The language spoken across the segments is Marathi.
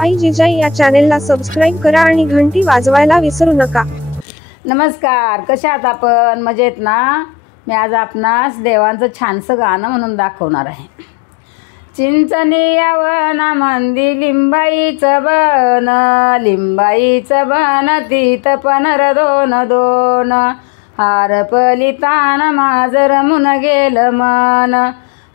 आई जिजाई या चॅनेलला सबस्क्राईब करा आणि घंटी वाजवायला विसरू नका। नमस्कार, कशा आहात आपण? मजेत ना? मी आज आपणास देवांचं छानसं गाणं म्हणून दाखवणार आहे। चिंचणी वना मंदी लिंबाईचं बन, लिंबाईचं बन तीत पनर दोन दोन, हार पलितान माझर मुन गेलं मन,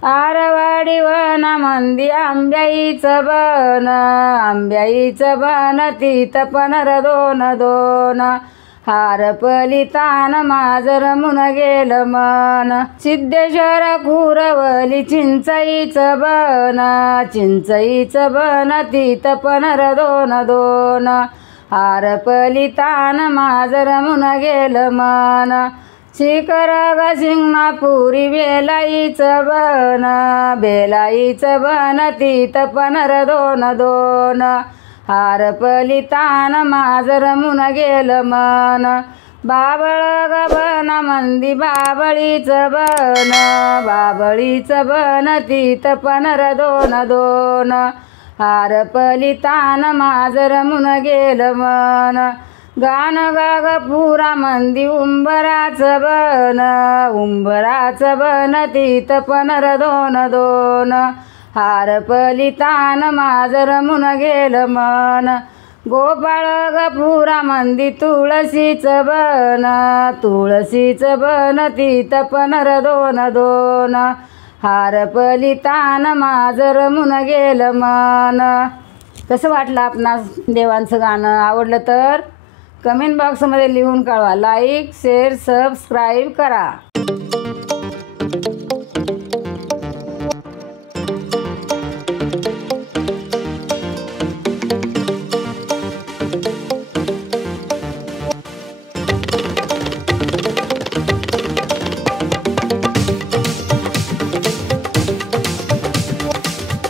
आरवाडी वना मंदी आंब्याईचं बन, आंब्याईचं बन तीत पनर दोन दोन, हार पलितान माझर मुन गेलं मन, सिद्धेश्वर कुरवली चिंचईचं बन, चिंचईचं बन तीत पनर दोन दोन, हार पलितान माझर मुन गेलं मन, शिखर ग शिंगणापुरी बेलाईचं बन, बेलाईचं बन तीत पनर दोन दोन, हार पलितान माझर मुन गेलं मन, बाबळ ग बन मंदी बाबळीचं बन, बाबळीचं बन तीत पनर दोन दोन, हार पलितान माझर मुन गेलं मन, गान गाग पुरा मंदी उंबराचं बन, उंबराचं बन तीत पनर दोन दोन, हार पलितान माझर मुन गेलं मन, गोपाळ ग पुरा मंदी तुळशीचं बन, तुळशीचं बन तीत पनर दोन दोन, हार पलितान माझर मुन गेलं मन। कसं वाटलं आपणास देवांचं गाणं? आवडलं तर कमेंट बॉक्समध्ये लिहून कळवा। लाईक शेअर सबस्क्राईब करा।